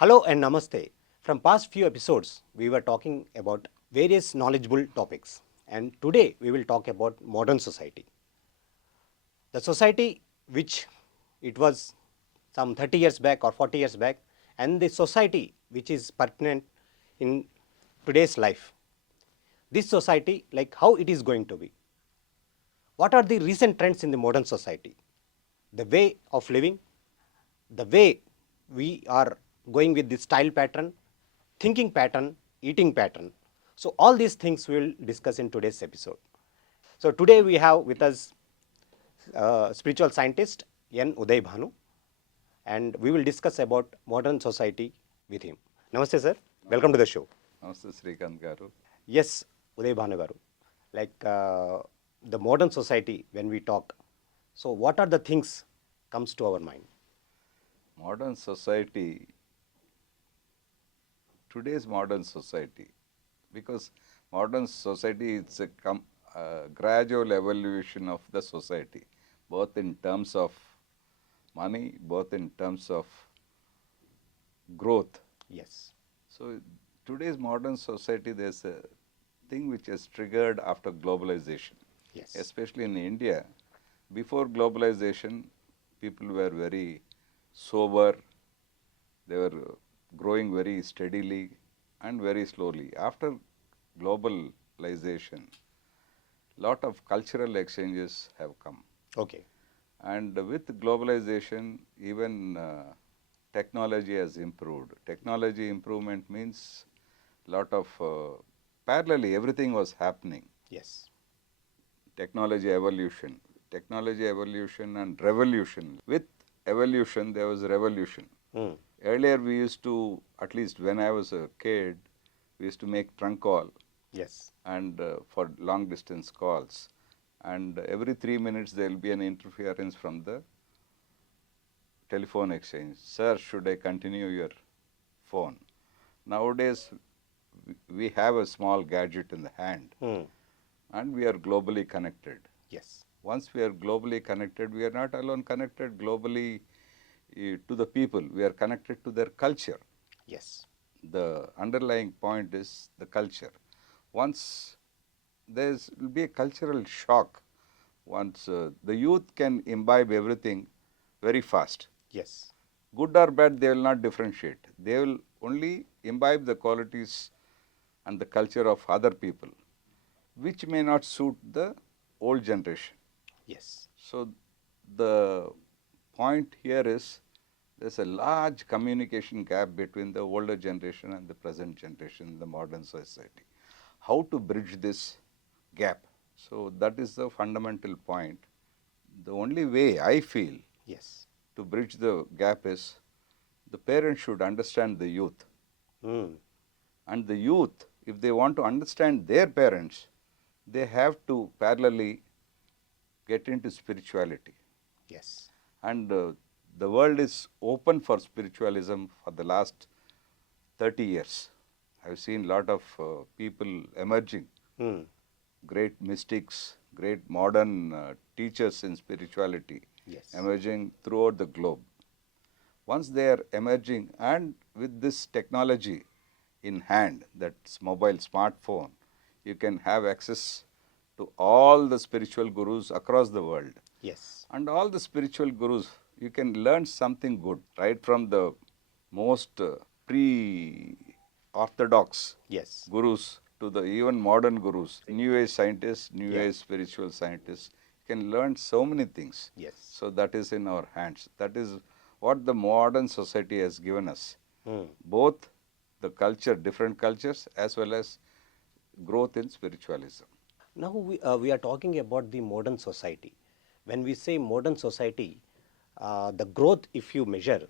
Hello and namaste. From past few episodes, we were talking about various knowledgeable topics, and today we will talk about modern society. The society which it was some 30 years back or 40 years back, and the society which is pertinent in today's life. This society, like how it is going to be. What are the recent trends in the modern society? The way of living, the way we are going with the style pattern, thinking pattern, eating pattern. So all these things we will discuss in today's episode. So today we have with us spiritual scientist N. Uday Bhanu, and we will discuss about modern society with him. Namaste sir, welcome to the show. Namaste Srikant garu. Yes, Uday Bhanu garu. Like the modern society when we talk, so what are the things comes to our mind? Modern society, today's modern society, because modern society is a gradual evolution of the society, both in terms of money, both in terms of growth. Yes. So today's modern society, there's a thing which is triggered after globalization. Yes. Especially in India, before globalization, people were very sober, they were growing very steadily and very slowly. After globalization, lot of cultural exchanges have come. Okay. And with globalization, even technology has improved. Technology improvement means lot of parallelly everything was happening. Yes. Technology evolution and revolution. With evolution, there was revolution. Earlier, we used to, at least when I was a kid, we used to make trunk call. Yes. And for long distance calls. And every 3 minutes, there will be an interference from the telephone exchange. Sir, should I continue your phone? Nowadays, we have a small gadget in the hand. And we are globally connected. Yes. Once we are globally connected, we are not alone connected globally to the people. We are connected to their culture. Yes. The underlying point is the culture. Once there will be a cultural shock, once the youth can imbibe everything very fast. Yes. Good or bad, they will not differentiate. They will only imbibe the qualities and the culture of other people, which may not suit the old generation. Yes. So the point here is there's a large communication gap between the older generation and the present generation in the modern society. How to bridge this gap? So that is the fundamental point. The only way I feel Yes. to bridge the gap is the parents should understand the youth. And the youth, if they want to understand their parents, they have to parallelly get into spirituality. Yes. And the world is open for spiritualism for the last 30 years. I've seen a lot of people emerging, great mystics, great modern teachers in spirituality, Yes. emerging throughout the globe. Once they are emerging, and with this technology in hand, that's mobile smartphone, you can have access to all the spiritual gurus across the world. Yes. And all the spiritual gurus, you can learn something good, right from the most pre-orthodox Yes. gurus to the even modern gurus, New Age scientists, New Yeah. Age spiritual scientists. You can learn so many things. Yes. So that is in our hands. That is what the modern society has given us. Both the culture, different cultures, as well as growth in spiritualism. Now we are talking about the modern society. When we say modern society, the growth, if you measure,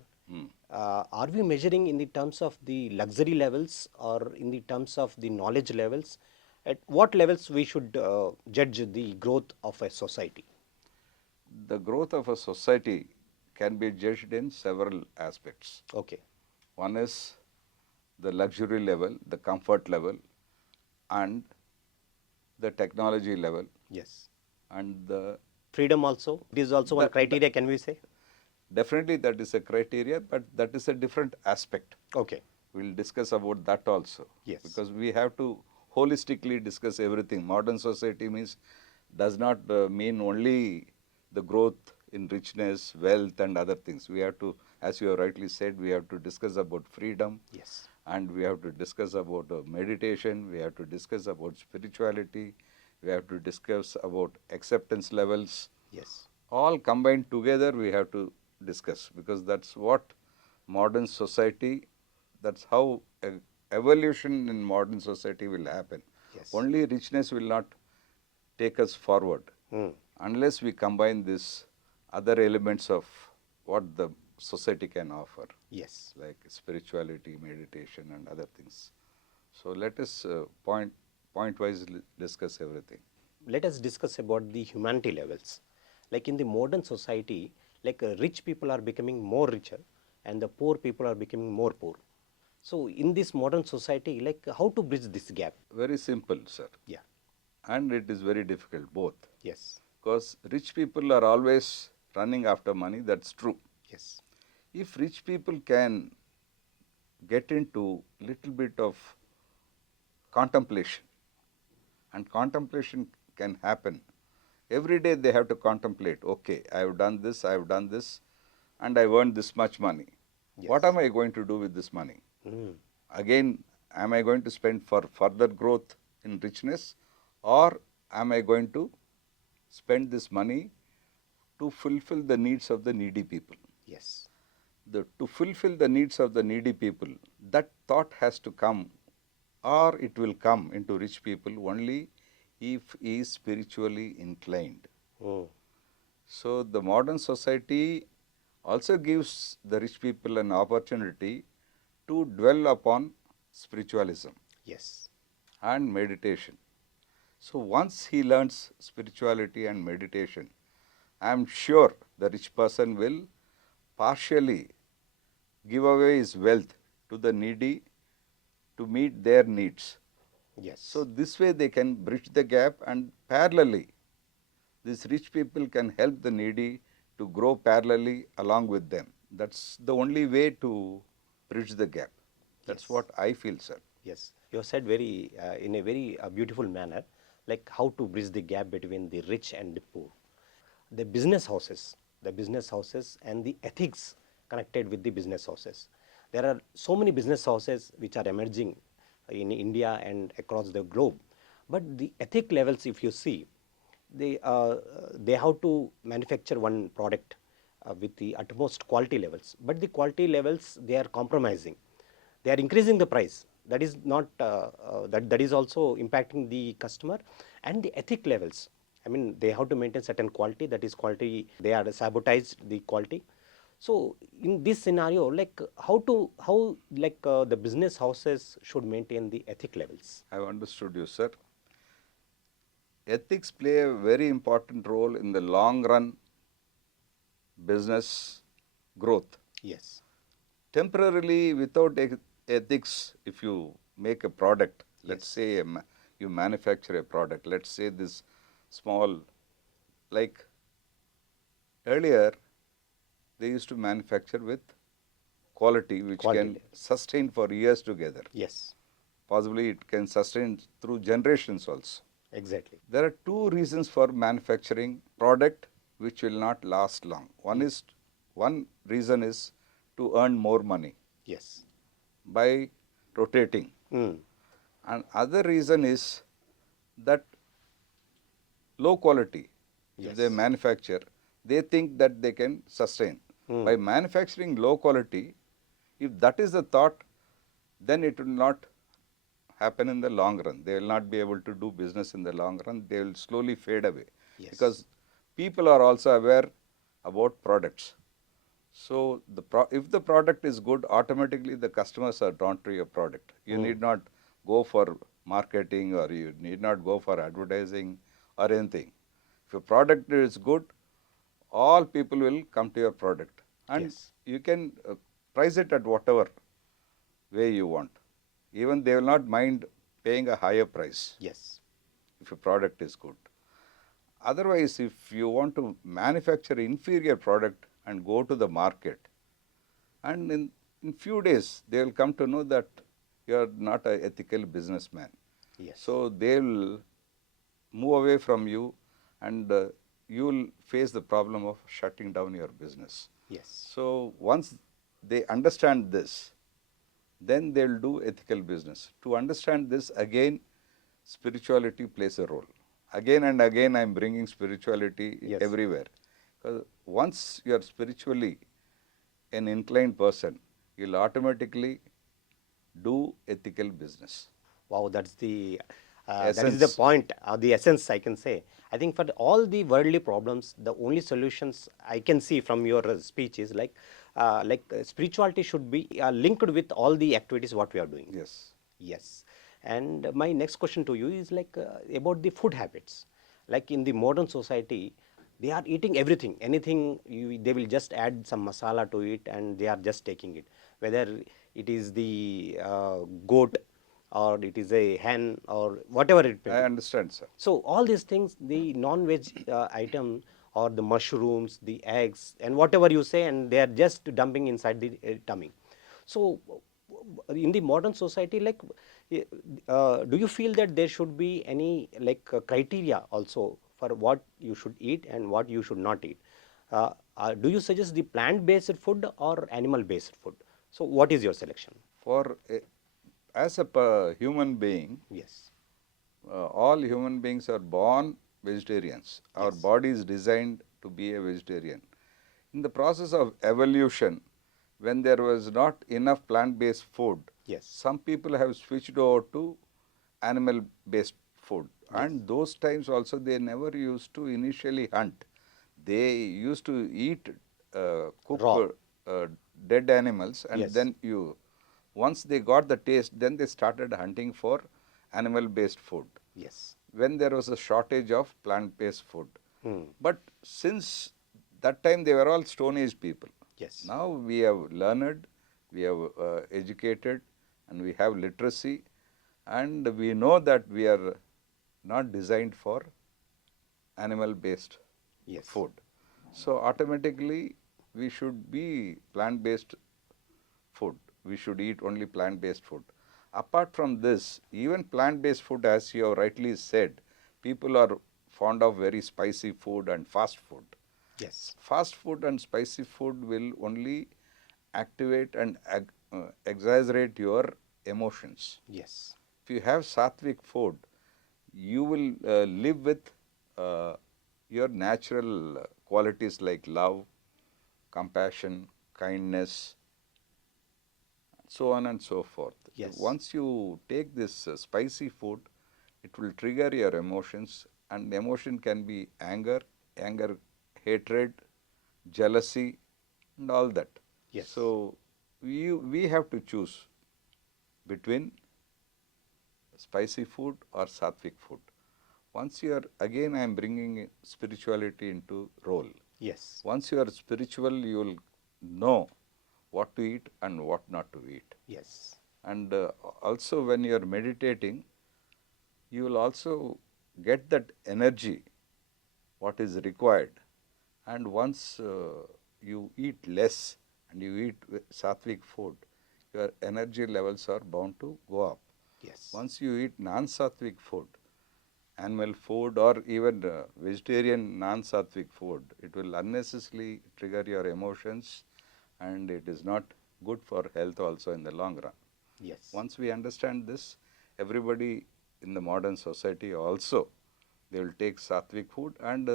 are we measuring in the terms of the luxury levels or in the terms of the knowledge levels? At what levels we should judge the growth of a society? The growth of a society can be judged in several aspects. Okay. One is the luxury level, the comfort level, and the technology level, Yes. and the Freedom also. It is also one criteria, can we say? Definitely that is a criteria, but that is a different aspect. Okay. We'll discuss about that also. Yes. Because we have to holistically discuss everything. Modern society does not mean only the growth in richness, wealth and other things. We have to, as you have rightly said, we have to discuss about freedom. Yes. And we have to discuss about meditation, we have to discuss about spirituality, we have to discuss about acceptance levels. Yes. All combined together we have to discuss, because that's what modern society, that's how evolution in modern society will happen. Yes. Only richness will not take us forward unless we combine these other elements of what the society can offer. Yes. Like spirituality, meditation and other things. So let us point-wise discuss everything. Let us discuss about the humanity levels. Like in the modern society, like rich people are becoming more richer and the poor people are becoming more poor. So in this modern society, like how to bridge this gap? Very simple, sir. Yeah. And it is very difficult, both. Yes. Because rich people are always running after money, that's true. Yes. If rich people can get into little bit of contemplation, and contemplation can happen, every day they have to contemplate, okay, I have done this, and I earned this much money. Yes. What am I going to do with this money? Again, am I going to spend for further growth in richness, or am I going to spend this money to fulfill the needs of the needy people? Yes. To fulfill the needs of the needy people, that thought has to come, or it will come into rich people only if he is spiritually inclined. So the modern society also gives the rich people an opportunity to dwell upon spiritualism. Yes. And meditation. So once he learns spirituality and meditation, I am sure the rich person will partially give away his wealth to the needy to meet their needs. Yes. So this way they can bridge the gap, and parallelly these rich people can help the needy to grow parallelly along with them. That's the only way to bridge the gap. That's what I feel, sir. Yes, you have said very in a very beautiful manner, like how to bridge the gap between the rich and the poor. The business houses and the ethics connected with the business houses. There are so many business houses which are emerging in India and across the globe, but the ethic levels, if you see, they have to manufacture one product with the utmost quality levels, but the quality levels they are compromising. They are increasing the price. That is not that is also impacting the customer and the ethic levels. I mean, they have to maintain certain quality. That is quality. They are sabotaged the quality. So in this scenario, like how the business houses should maintain the ethic levels. I have understood you, sir. Ethics play a very important role in the long run business growth. Yes. Temporarily, without ethics, if you make a product, let's say you manufacture a product, let's say this small, like earlier, they used to manufacture with quality which can sustain for years together. Yes. Possibly it can sustain through generations also. Exactly. There are two reasons for manufacturing product which will not last long. One reason is to earn more money. Yes. By rotating. And other reason is that low quality, if they manufacture, they think that they can sustain. By manufacturing low quality, if that is the thought, then it will not happen in the long run. They will not be able to do business in the long run. They will slowly fade away. Because people are also aware about products. So if the product is good, automatically the customers are drawn to your product. You need not go for marketing, or you need not go for advertising or anything. If your product is good, all people will come to your product. And you can price it at whatever way you want. Even they will not mind paying a higher price. Yes. If your product is good. Otherwise, if you want to manufacture inferior product, and go to the market, and in few days they will come to know that you are not an ethical businessman. Yes. So they will move away from you, and you will face the problem of shutting down your business. Yes. So once they understand this, then they will do ethical business. To understand this, again, spirituality plays a role. Again and again, I am bringing spirituality Yes. everywhere. Because once you are spiritually an inclined person, you will automatically do ethical business. Wow, that's that is the Essence. point, the essence, I can say. I think for all the worldly problems, the only solutions I can see from your speech is spirituality should be linked with all the activities what we are doing. Yes. Yes. And my next question to you is about the food habits. Like in the modern society, they are eating everything, anything they will just add some masala to it and they are just taking it. Whether it is the goat or it is a hen or whatever it may I be. understand, sir. So all these things, the non-veg item or the mushrooms, the eggs, and whatever you say, and they are just dumping inside the tummy. So in the modern society, do you feel that there should be any criteria also for what you should eat and what you should not eat? Do you suggest the plant-based food or animal-based food? So what is your selection? For as a human being, Yes. all human beings are born vegetarians. Our Yes. body is designed to be a vegetarian. In the process of evolution, when there was not enough plant-based food, Yes. some people have switched over to animal-based food. Yes. And those times also they never used to initially hunt. They used to eat cooked Raw. dead animals, and Yes. then once they got the taste, then they started hunting for animal-based food Yes. when there was a shortage of plant-based food. Hmm. But since that time they were all Stone Age people. Yes. Now we have learned, we have educated, and we have literacy, and we know that we are not designed for animal-based Yes. food. So automatically we should be plant-based food. We should eat only plant-based food. Apart from this, even plant-based food, as you have rightly said, people are fond of very spicy food and fast food. Yes. Fast food and spicy food will only activate and exaggerate your emotions. Yes. If you have sattvic food, you will live with your natural qualities like love, compassion, kindness, so on and so forth. Yes. Once you take this spicy food, it will trigger your emotions, and emotion can be anger, hatred, jealousy, and all that. Yes. So we have to choose between spicy food or sattvic food. Once you are, again I am bringing spirituality into role. Yes. Once you are spiritual, you will know what to eat and what not to eat. Yes. And also when you are meditating, you will also get that energy, what is required. And once you eat less and you eat sattvic food, your energy levels are bound to go up. Yes. Once you eat non-sattvic food, animal food or even vegetarian non-sattvic food, it will unnecessarily trigger your emotions, and it is not good for health also in the long run. Yes. Once we understand this, everybody in the modern society also, they will take sattvic food, and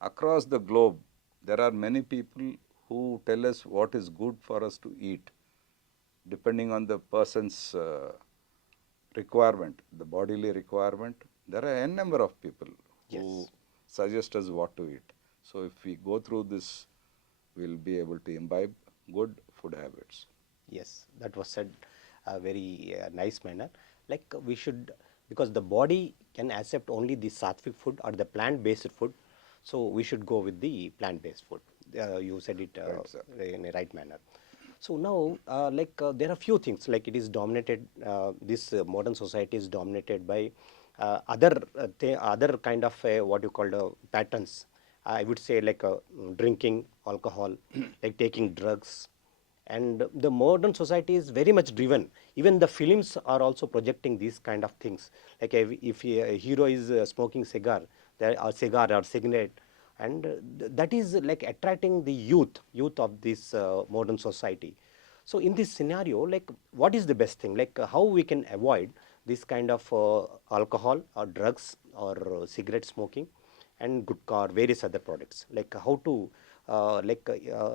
across the globe, there are many people who tell us what is good for us to eat, depending on the person's requirement, the bodily requirement. There are n number of people who Yes. suggest us what to eat. So if we go through this, we will be able to imbibe good food habits. Yes, that was said very nice manner. We should, because the body can accept only the sattvic food or the plant-based food, so we should go with the plant-based food. You said it Right, sir. in a right manner. So now, there are few things, like it is dominated. This modern society is dominated by other kind of what you call patterns. I would say like drinking alcohol, like taking drugs. And the modern society is very much driven. Even the films are also projecting these kind of things. Like if a hero is smoking cigar, there are cigar or cigarette, and that is like attracting the youth of this modern society. So in this scenario, like what is the best thing? Like how we can avoid this kind of alcohol or drugs or cigarette smoking and gutka or various other products? Like how to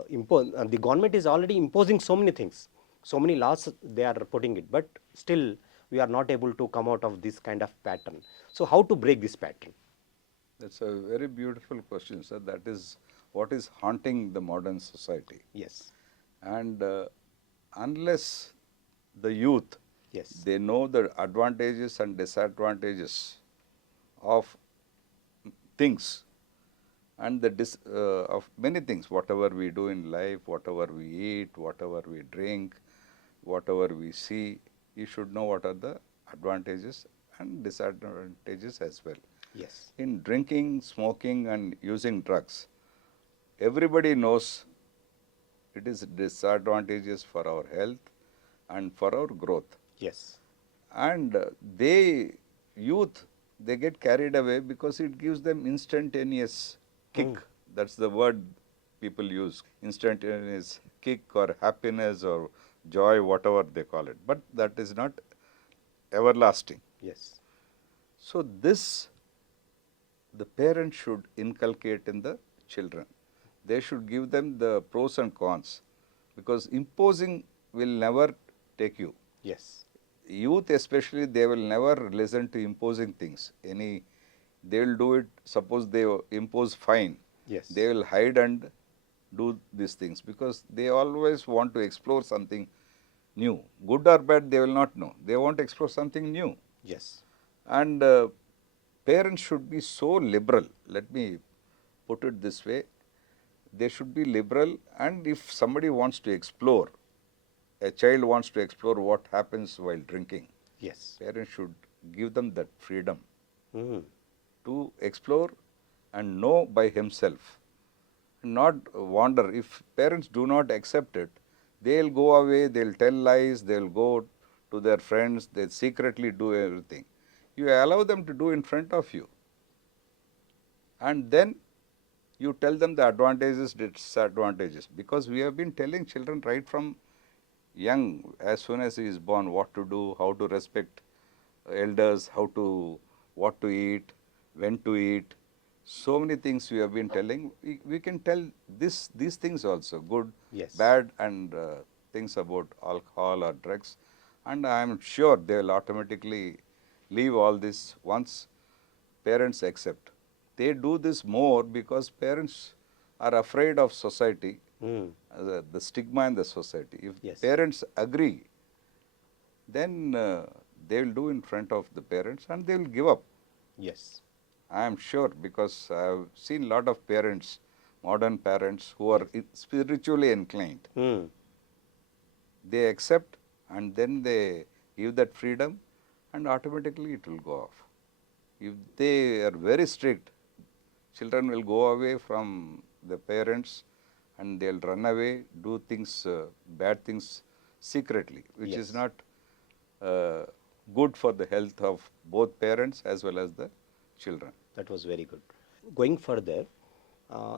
impose? The government is already imposing so many things, so many laws they are putting it, but still we are not able to come out of this kind of pattern. So how to break this pattern? That's a very beautiful question, sir. That is what is haunting the modern society. Yes. And unless the youth, Yes. they know the advantages and disadvantages of things and the of many things, whatever we do in life, whatever we eat, whatever we drink, whatever we see, you should know what are the advantages and disadvantages as well. Yes. In drinking, smoking and using drugs, everybody knows it is disadvantages for our health and for our growth. Yes. And youth, they get carried away because it gives them instantaneous kick. That's the word people use, instantaneous kick or happiness or joy, whatever they call it. But that is not everlasting. Yes. So this, the parents should inculcate in the children. They should give them the pros and cons, because imposing will never take you. Yes. Youth especially, they will never listen to imposing things. They will do it, suppose they impose fine. Yes. They will hide and do these things because they always want to explore something new. Good or bad, they will not know. They want to explore something new. Yes. And parents should be so liberal. Let me put it this way. They should be liberal, and if somebody wants to explore, a child wants to explore what happens while drinking, Yes. parents should give them that freedom Mm. to explore and know by himself, not wander. If parents do not accept it, they'll go away, they'll tell lies, they'll go to their friends, they'll secretly do everything. You allow them to do in front of you, and then you tell them the advantages, disadvantages, because we have been telling children right from young, as soon as he is born, what to do, how to respect elders, what to eat, when to eat. So many things we have been telling. We can tell these things also, good, Yes. bad, and things about alcohol or drugs. And I am sure they will automatically leave all this once parents accept. They do this more because parents are afraid of society, the stigma in the society. If Yes. parents agree, then they will do in front of the parents and they will give up. Yes. I am sure, because I have seen a lot of parents, modern parents, who are spiritually inclined. Mm. They accept and then they give that freedom and automatically it will go off. If they are very strict, children will go away from the parents and they'll run away, do things, bad things secretly, which Yes. is not good for the health of both parents as well as the children. That was very good. Going further,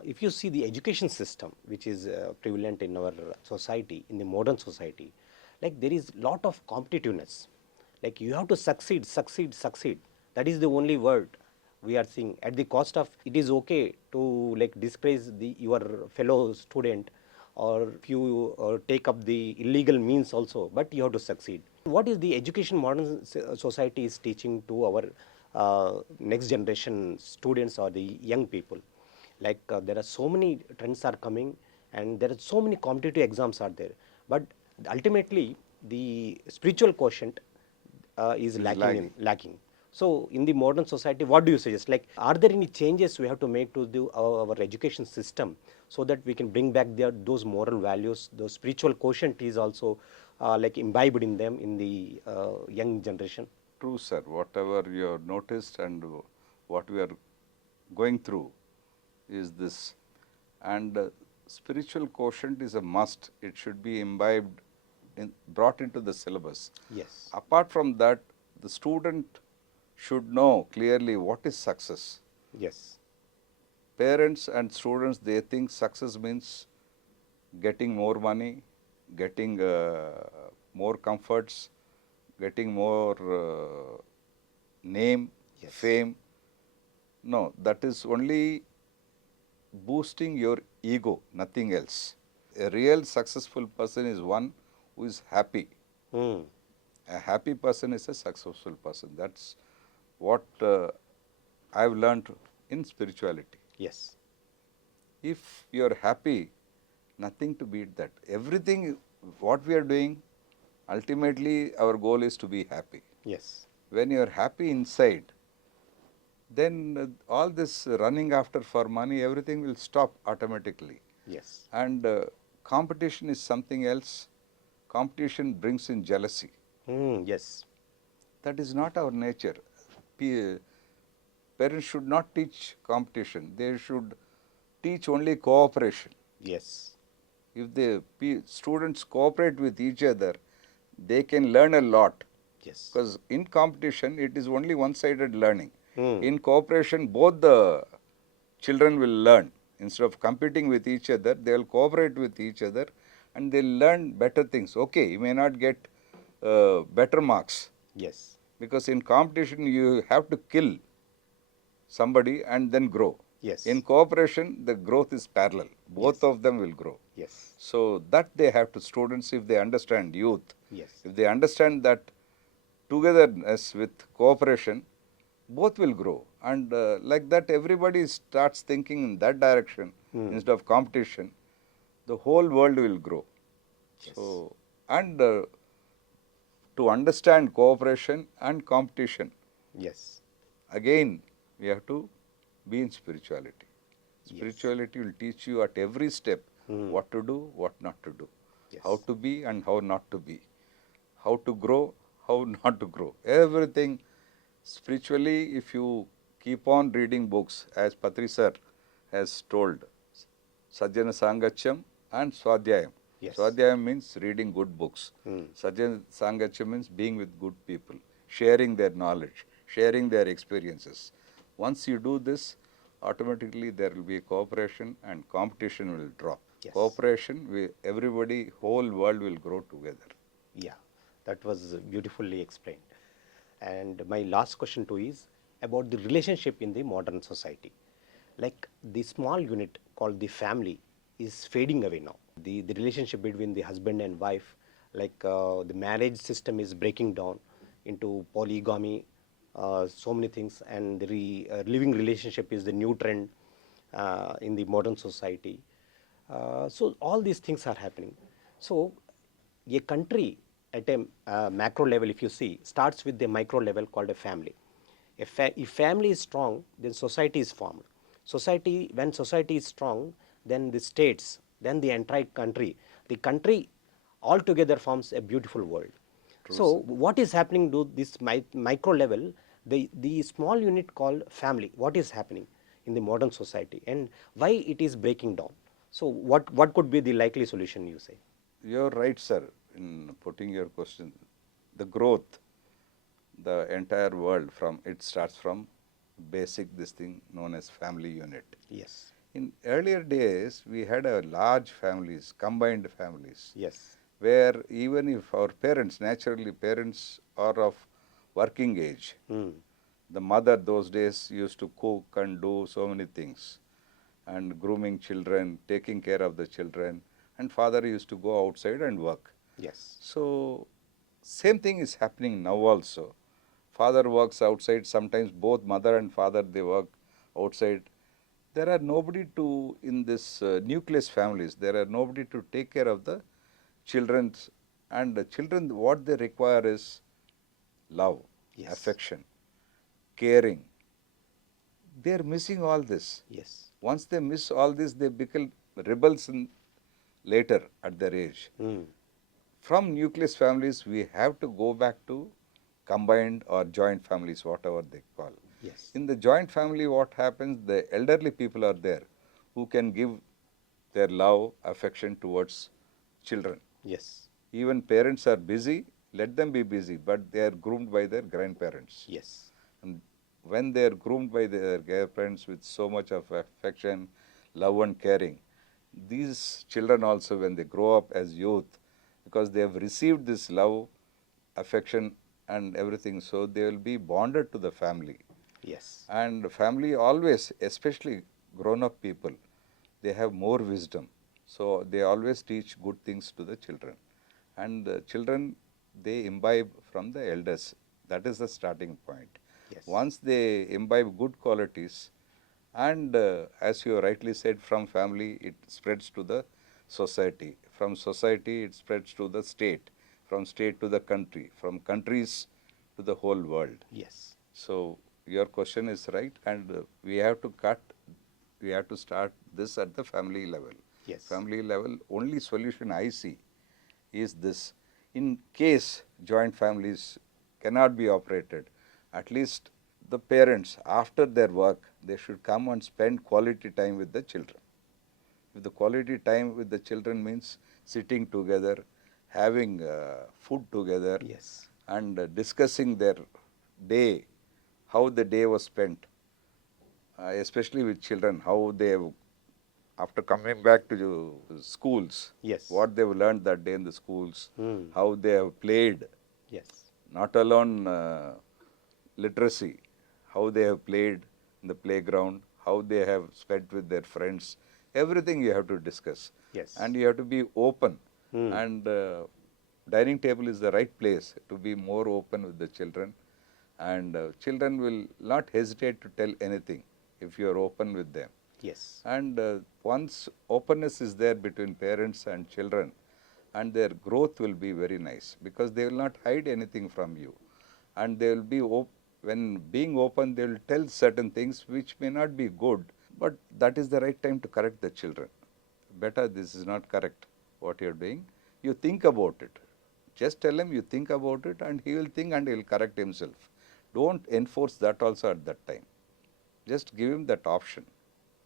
if you see the education system, which is prevalent in our society, in the modern society, like there is lot of competitiveness. Like you have to succeed, succeed, succeed. That is the only word we are seeing. At the cost of, it is okay to like disgrace your fellow student, or if you take up the illegal means also, but you have to succeed. What is the education modern society is teaching to our next generation students or the young people? Like there are so many trends are coming, and there are so many competitive exams are there, but ultimately the spiritual quotient is lacking. So in the modern society, what do you suggest? Like, are there any changes we have to make to our education system so that we can bring back those moral values, those spiritual quotient is also like imbibed in them in the young generation? True, sir. Whatever you have noticed and what we are going through, is this. And spiritual quotient is a must. It should be imbibed, brought into the syllabus. Yes. Apart from that, the student should know clearly what is success. Yes. Parents and students, they think success means getting more money, getting more comforts, getting more name, Yes. fame. No, that is only boosting your ego, nothing else. A real successful person is one who is happy. Hmm. A happy person is a successful person. That's what I've learned in spirituality. Yes. If you're happy, nothing to beat that. Everything, what we are doing, ultimately our goal is to be happy. Yes. When you're happy inside, then all this running after for money, everything will stop automatically. Yes. And competition is something else. Competition brings in jealousy. Hmm. Yes. That is not our nature. Parents should not teach competition. They should teach only cooperation. Yes. If the students cooperate with each other, they can learn a lot. Yes. Because in competition, it is only one-sided learning. Hmm. In cooperation, both the children will learn. Instead of competing with each other, they will cooperate with each other and they will learn better things. Okay, you may not get better marks, Yes. because in competition, you have to kill somebody and then grow. Yes. In cooperation, the growth is parallel. Both Yes. of them will grow. Yes. So that they have to, students, if they understand, youth, Yes. if they understand that togetherness with cooperation, both will grow. And like that, everybody starts thinking in that direction instead of competition, the whole world will grow. Yes. So, and to understand cooperation and competition, Yes. again, we have to be in spirituality. Yes. Spirituality will teach you at every step what to do, what not to do, Yes. how to be and how not to be, how to grow, how not to grow. Everything spiritually, if you keep on reading books, as Patri sir has told, Sajjana Sangacham and Swadhyayam. Yes. Swadhyayam means reading good books. Sajjana Sangacham means being with good people, sharing their knowledge, sharing their experiences. Once you do this, automatically there will be cooperation and competition will drop. Yes. Cooperation, everybody, whole world will grow together. Yeah, that was beautifully explained. And my last question too is about the relationship in the modern society. Like the small unit called the family is fading away now. The relationship between the husband and wife, like the marriage system is breaking down into polygamy, so many things, and the living relationship is the new trend in the modern society. So all these things are happening. So a country at a macro level, if you see, starts with the micro level called a family. If family is strong, then society is formed. When society is strong, then the states, then the entire country. The country altogether forms a beautiful world. So what is happening to this micro level, the small unit called family, what is happening in the modern society and why it is breaking down? So what could be the likely solution, you say? You're right, sir, in putting your question. The growth, the entire world, it starts from basic, this thing known as family unit. Yes. In earlier days, we had a large families, combined families, Yes. where even if our parents, naturally parents are of working age, the mother those days used to cook and do so many things, and grooming children, taking care of the children, and father used to go outside and work. Yes. So, same thing is happening now also. Father works outside, sometimes both mother and father, they work outside. There are nobody to, in this nucleus families, there are nobody to take care of the children. And the children, what they require is love, Yes. affection, caring. They are missing all this. Yes. Once they miss all this, they become rebels later at their age. From nucleus families, we have to go back to combined or joint families, whatever they call. Yes. In the joint family, what happens, the elderly people are there. who can give their love, affection towards children. Yes. Even parents are busy, let them be busy, but they are groomed by their grandparents. Yes. And when they are groomed by their grandparents with so much of affection, love and caring, these children also, when they grow up as youth, because they have received this love, affection and everything, so they will be bonded to the family. Yes. And family always, especially grown-up people, they have more wisdom. So they always teach good things to the children. And the children, they imbibe from the elders. That is the starting point. Yes. Once they imbibe good qualities, and as you rightly said, from family it spreads to the society. From society it spreads to the state. From state to the country. From countries to the whole world. Yes. So your question is right, and we have to start this at the family level. Yes. Family level, only solution I see is this. In case joint families cannot be operated, at least the parents, after their work, they should come and spend quality time with the children. If the quality time with the children means sitting together, having food together, Yes. and discussing their day, how the day was spent, especially with children, how they have, after coming back to schools, Yes. what they have learned that day in the schools, Hmm. how they have played, Yes. not alone literacy, how they have played in the playground, how they have spent with their friends, everything you have to discuss. Yes. And you have to be open. Hmm. And dining table is the right place to be more open with the children. And children will not hesitate to tell anything if you are open with them. Yes. And once openness is there between parents and children, and their growth will be very nice, because they will not hide anything from you. And they will be, when being open, they will tell certain things which may not be good, but that is the right time to correct the children. Better, this is not correct, what you are doing. You think about it. Just tell him you think about it, and he will think and he will correct himself. Don't enforce that also at that time. Just give him that option.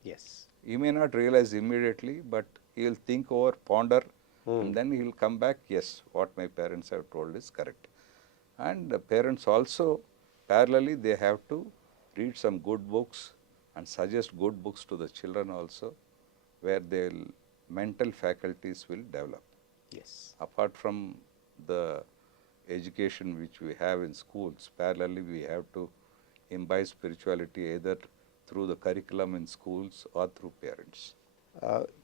Yes. He may not realize immediately, but he will think over, ponder, and then he will come back, yes, what my parents have told is correct. And the parents also, parallelly, they have to read some good books and suggest good books to the children also, where their mental faculties will develop. Yes. Apart from the education which we have in schools, parallelly we have to imbibe spirituality either through the curriculum in schools or through parents.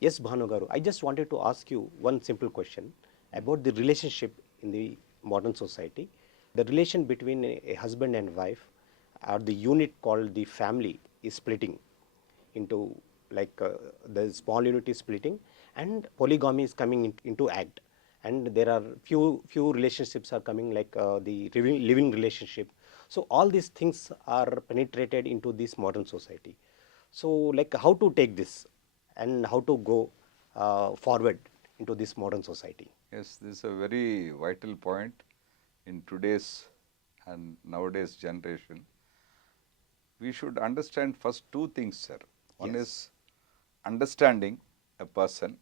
Yes, Bhanu Garu, I just wanted to ask you one simple question about the relationship in the modern society. The relation between a husband and wife, or the unit called the family, is splitting into, like, the small unit is splitting, and polygamy is coming into act. And there are few relationships are coming, like the living relationship. So all these things are penetrated into this modern society. So, like, how to take this and how to go forward into this modern society? Yes, this is a very vital point in today's and nowadays generation. We should understand first two things, sir. One Yes. is understanding a person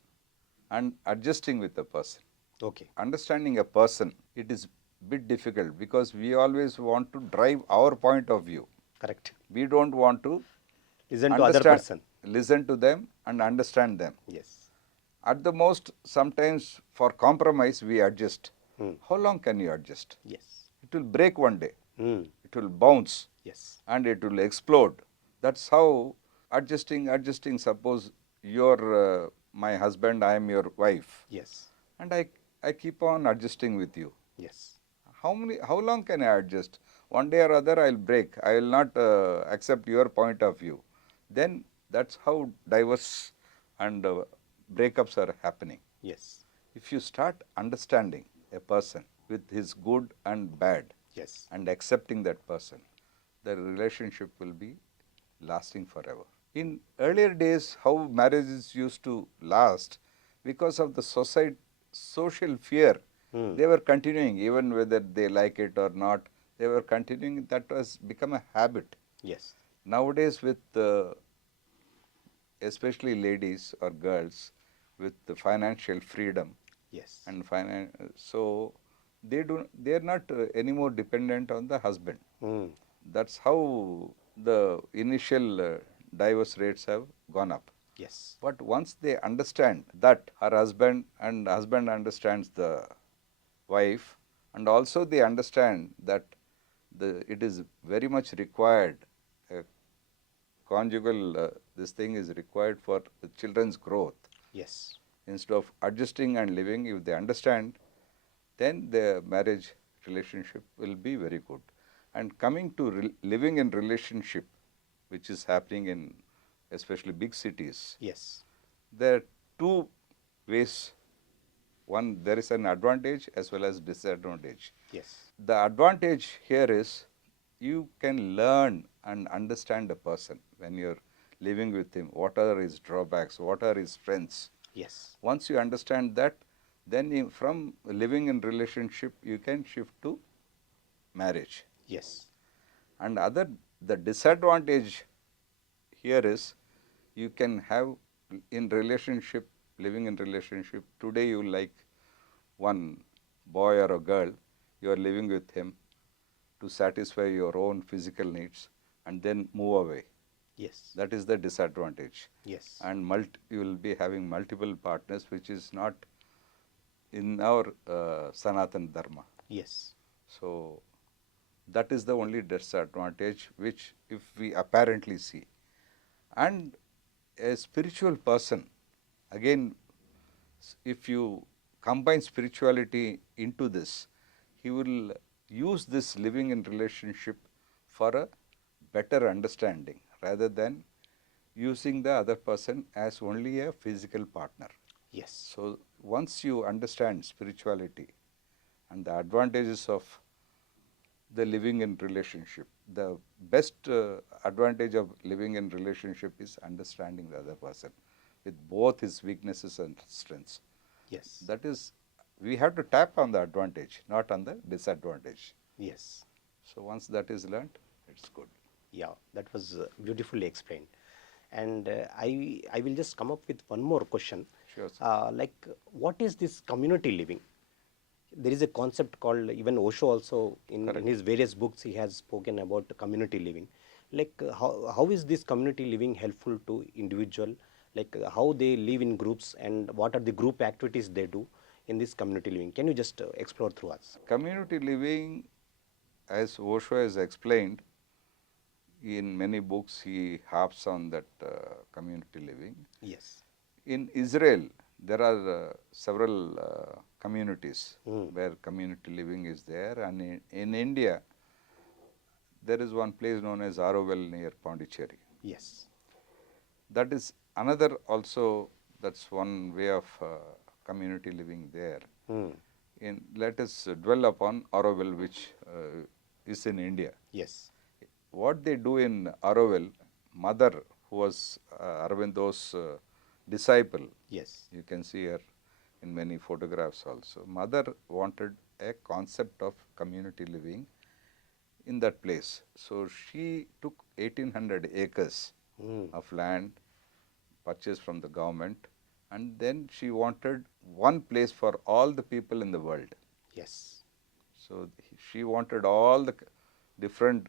and adjusting with a person. Okay. Understanding a person, it is bit difficult because we always want to drive our point of view. Correct. We don't want to Listen to other person. listen to them and understand them. Yes. At the most, sometimes for compromise, we adjust. Hmm. How long can you adjust? Yes. It will break one day. Hmm. It will bounce Yes. and it will explode. That's how adjusting. Suppose you're my husband, I am your wife, Yes. and I keep on adjusting with you. Yes. How long can I adjust? One day or other I'll break. I will not accept your point of view. Then that's how divorce and breakups are happening. Yes. If you start understanding a person with his good and bad Yes. and accepting that person, the relationship will be lasting forever. In earlier days, how marriages used to last, because of the social fear, they were continuing even whether they like it or not. They were continuing. That was become a habit. Yes. Nowadays, with especially ladies or girls with the financial freedom Yes. and so they are not anymore dependent on the husband. Mm. That's how the initial divorce rates have gone up. Yes. But once they understand that her husband and husband understands the wife, and also they understand that it is very much required, conjugal this thing is required for the children's growth. Yes. Instead of adjusting and living, if they understand, then the marriage relationship will be very good. And coming to living in relationship, which is happening in especially big cities, Yes. there are two ways. One, there is an advantage as well as disadvantage. Yes. The advantage here is you can learn and understand a person when you're living with him. What are his drawbacks? What are his strengths? Yes. Once you understand that, then from living in relationship, you can shift to marriage. Yes. And the disadvantage here is you can have in relationship, living in relationship, today you like one boy or a girl, you are living with him to satisfy your own physical needs and then move away. Yes. That is the disadvantage. Yes. And you will be having multiple partners, which is not in our Sanatan Dharma. Yes. So that is the only disadvantage which if we apparently see. And a spiritual person, again, if you combine spirituality into this, he will use this living in relationship for a better understanding rather than using the other person as only a physical partner. Yes. So once you understand spirituality and the advantages of the living in relationship, the best advantage of living in relationship is understanding the other person with both his weaknesses and strengths. Yes. That is, we have to tap on the advantage, not on the disadvantage. Yes. So once that is learnt, it's good. Yeah, that was beautifully explained. And I will just come up with one more question. Sure, sir. Like, what is this community living? There is a concept called, even Osho also in his various books he has spoken about community living. Like, how is this community living helpful to individual? Like, how they live in groups and what are the group activities they do in this community living? Can you just explore through us? Community living, as Osho has explained, in many books he harps on that community living. Yes. In Israel, there are several communities where community living is there, and in India, there is one place known as Arovel near Pondicherry. Yes. That is another also, that's one way of community living there. Let us dwell upon Arovel, which is in India. Yes. What they do in Arovel, mother who was Arvindo's disciple, Yes. you can see her in many photographs also. Mother wanted a concept of community living in that place. So she took 1800 acres of land purchased from the government, and then she wanted one place for all the people in the world. Yes. So she wanted all the different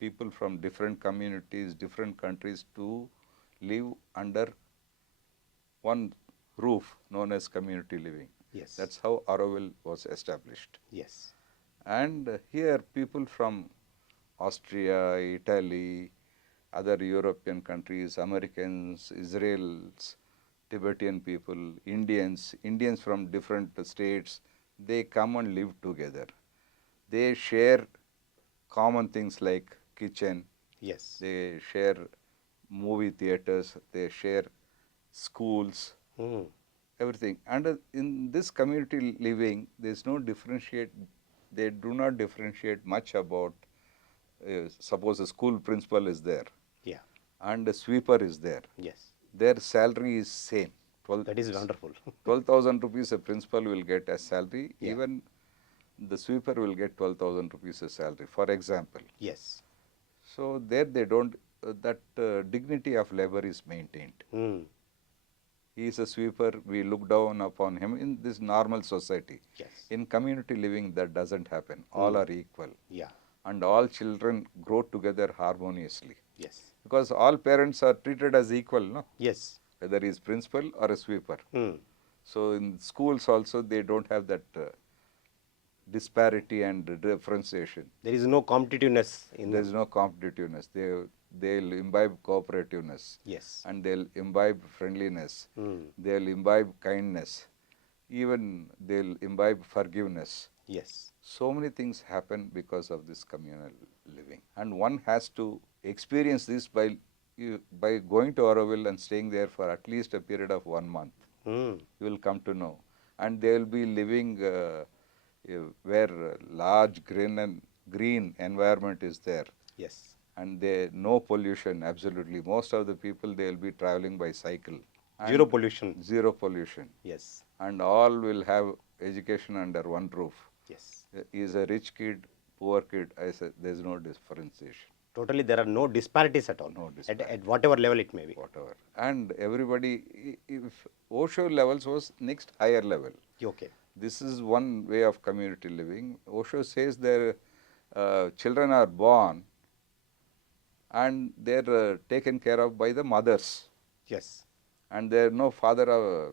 people from different communities, different countries to live under one roof known as community living. Yes. That's how Auroville was established. Yes. And here people from Austria, Italy, other European countries, Americans, Israelis, Tibetan people, Indians from different states, they come and live together. They share common things like kitchen, Yes. they share movie theaters, they share schools, everything. And in this community living, there's no differentiate, they do not differentiate much about, suppose a school principal is there, Yeah. and a sweeper is there. Yes. Their salary is same. That is wonderful. 12,000 rupees a principal will get as salary, Yeah. even the sweeper will get 12,000 rupees as salary, for example. Yes. So there they don't that dignity of labor is maintained. Hmm. He is a sweeper, we look down upon him in this normal society. Yes. In community living, that doesn't happen. All are equal. Yeah. And all children grow together harmoniously. Yes. Because all parents are treated as equal, no? Yes. Whether he is principal or a sweeper. Hmm. So in schools also, they don't have that disparity and differentiation. There is no competitiveness in There is no competitiveness. They'll imbibe cooperativeness. Yes. And they'll imbibe friendliness. Hmm. They'll imbibe kindness. Even they'll imbibe forgiveness. Yes. So many things happen because of this communal living. And one has to experience this by going to Auroville and staying there for at least a period of 1 month. Hmm. You will come to know. And they will be living where large green environment is there. Yes. And no pollution, absolutely. Most of the people, they will be traveling by cycle. Zero pollution. Zero pollution. Yes. And all will have education under one roof. Yes. He is a rich kid, poor kid, I said, there is no differentiation. Totally, there are no disparities at all. No At disparity. whatever level it may be. Whatever. And everybody, if Osho levels was next higher level. Okay. This is one way of community living. Osho says their children are born and they're taken care of by the mothers. Yes. And there is no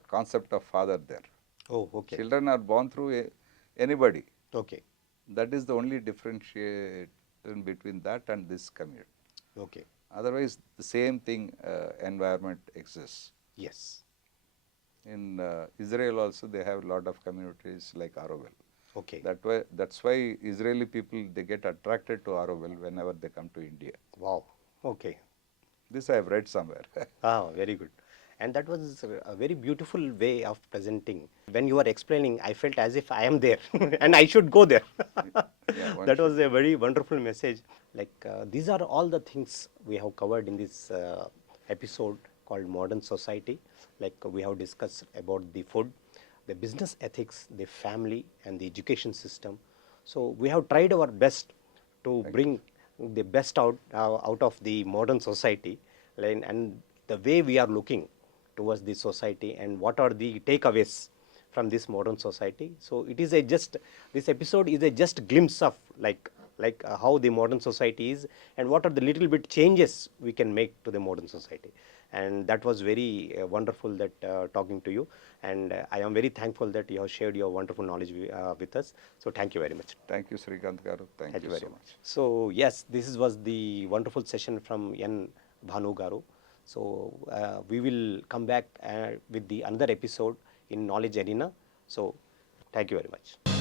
concept of father there. Oh, okay. Children are born through anybody. Okay. That is the only differentiation between that and this community. Okay. Otherwise, the same thing environment exists. Yes. In Israel also, they have a lot of communities like Auroville. Okay. That's why Israeli people, they get attracted to Auroville whenever they come to India. Wow. Okay. This I have read somewhere. Ah, very good. And that was a very beautiful way of presenting. When you were explaining, I felt as if I am there and I should go there. Yeah, That was a very wonderful message. Like these are all the things we have covered in this episode called Modern Society. Like we have discussed about the food, the business ethics, the family and the education system. So we have tried our best to bring the best out of the modern society, and the way we are looking towards the society and what are the takeaways from this modern society. So it is this episode is a just glimpse of how the modern society is and what are the little bit changes we can make to the modern society. And that was very wonderful that talking to you, and I am very thankful that you have shared your wonderful knowledge with us. So thank you very much. Thank you, Srikant Garu. Thank you very so much. much. So yes, this was the wonderful session from N. Bhanu Garu. So we will come back with the another episode in Knowledge Arena. So thank you very much.